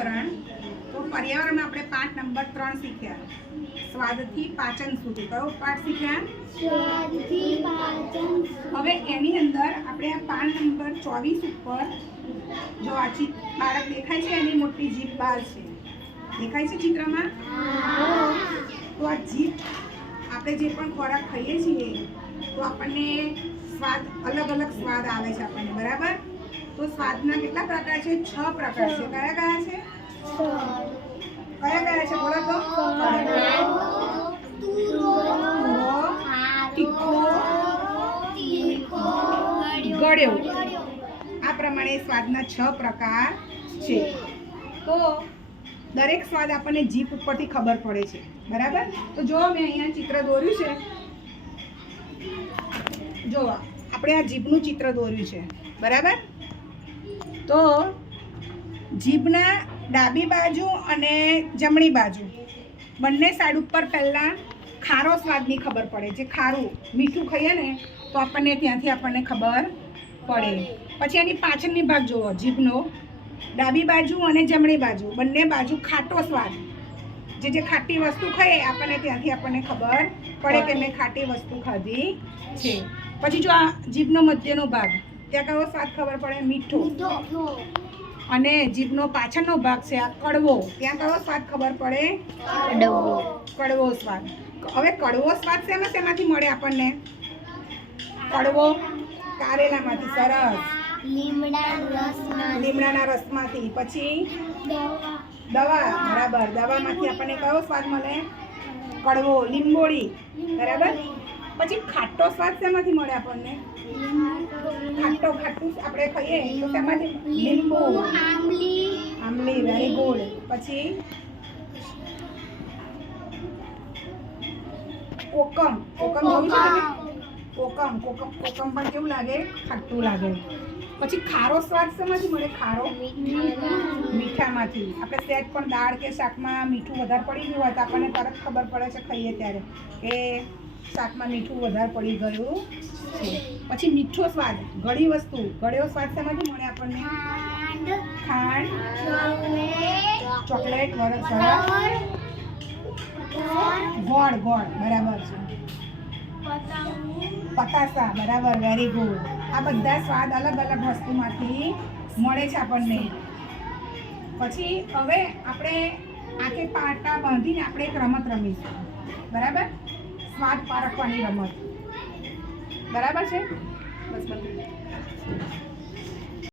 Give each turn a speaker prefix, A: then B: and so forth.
A: પર્યાવરણ તો પર્યાવરણમાં આપણે પાઠ નંબર ત્રણ શીખ્યા. સ્વાદથી પાચન સુધી. કયો પાઠ શીખ્યા? હવે એની અંદર આપણે આ પાન નંબર ચોવીસ ઉપર જો આ બાળક દેખાય છે એની મોટી જીભ બાર છે. દેખાય છે ચિત્રમાં? તો આ જીભ આપણે જે પણ ખોરાક ખાઈએ છીએ તો આપણને સ્વાદ અલગ અલગ સ્વાદ આવે છે આપણને. બરાબર? તો સ્વાદના કેટલા પ્રકાર છે? છ પ્રકાર છે. કયા કયા છે? કયા કયા છે? બોલો તો. ગળ્યો આ પ્રમાણે સ્વાદના છ પ્રકાર છે. તો દરેક સ્વાદ આપણને જીભ ઉપરથી ખબર પડે છે. બરાબર? તો જો મેં અહીંયા ચિત્ર દોર્યું છે. જો આપણે આ જીભનું ચિત્ર દોર્યું છે. બરાબર? તો જીભના ડાબી બાજુ અને જમણી બાજુ. બંને સાઈડ ઉપર પહેલાં ખારો સ્વાદની ખબર પડે. જે ખારું મીઠું ખાઈએ ને તો આપણને ત્યાંથી આપણને ખબર પડે. પછી એની પાછળની ભાગ જુઓ જીભનો ડાબી બાજુ અને જમણી બાજુ. બંને બાજુ ખાટો સ્વાદ. જે જે ખાટી વસ્તુ ખાઈએ આપણને ત્યાંથી આપણને ખબર પડે કે મેં ખાટી વસ્તુ ખાધી છે. પછી જો આ જીભનો મધ્યનો ભાગ. ત્યાં કયો સ્વાદ ખબર પડે મીઠો. અને જીભનો પાછળનો ભાગ છે આ કડવો. ત્યાં કયો સ્વાદ ખબર પડે? કડવો. સ્વાદ. હવે કડવો સ્વાદ શેમાં શેમાંથી મળે આપણને? કડવો કારેલામાંથી સરસ. લીમડાના રસમાંથી. પછી?
B: દવા.
A: બરાબર. દવામાંથી આપણને કયો સ્વાદ મળે? કડવો. લીંબોળી. બરાબર? પછી ખાટો સ્વાદ શેમાંથી મળે આપણને? ખાટો, ખાટું આપણે ખાઈએ તો તેમાંથી લીંબુ.
B: આંબલી
A: આમલી વેરી ગુડ પછી કોકમ. કોકમ જોયું છે કોકમ. કોકમ કોકમ પણ કેવું લાગે? ખાટું લાગે. પછી ખારો સ્વાદ શેમાંથી મળે? ખારો? મીઠામાંથી. આપણે સહેજ પણ દાળ કે શાકમાં મીઠું વધારે પડી ગયું હોય તો આપણને તરત ખબર પડે છે ખાઈએ ત્યારે. કે શાકમાં મીઠું વધારે પડી ગયું છે. પછી મીઠો સ્વાદ ગળી વસ્તુ ગળ્યો સ્વાદ શેમાંથી મળે આપણને?
B: ખાંડ, ચોકલેટ
A: ચોકલેટ ગોળ ગોળ, બરાબર છે. પતાસા, બરાબર વેરી ગુડ આ બધા સ્વાદ અલગ અલગ વસ્તુમાંથી મળે છે આપણને. પછી હવે આપણે આખે પાટા બાંધીને આપણે એક રમત રમીશું. બરાબર? સ્વાદ પારખવાની રમત. બરાબર છે? બસ બંધ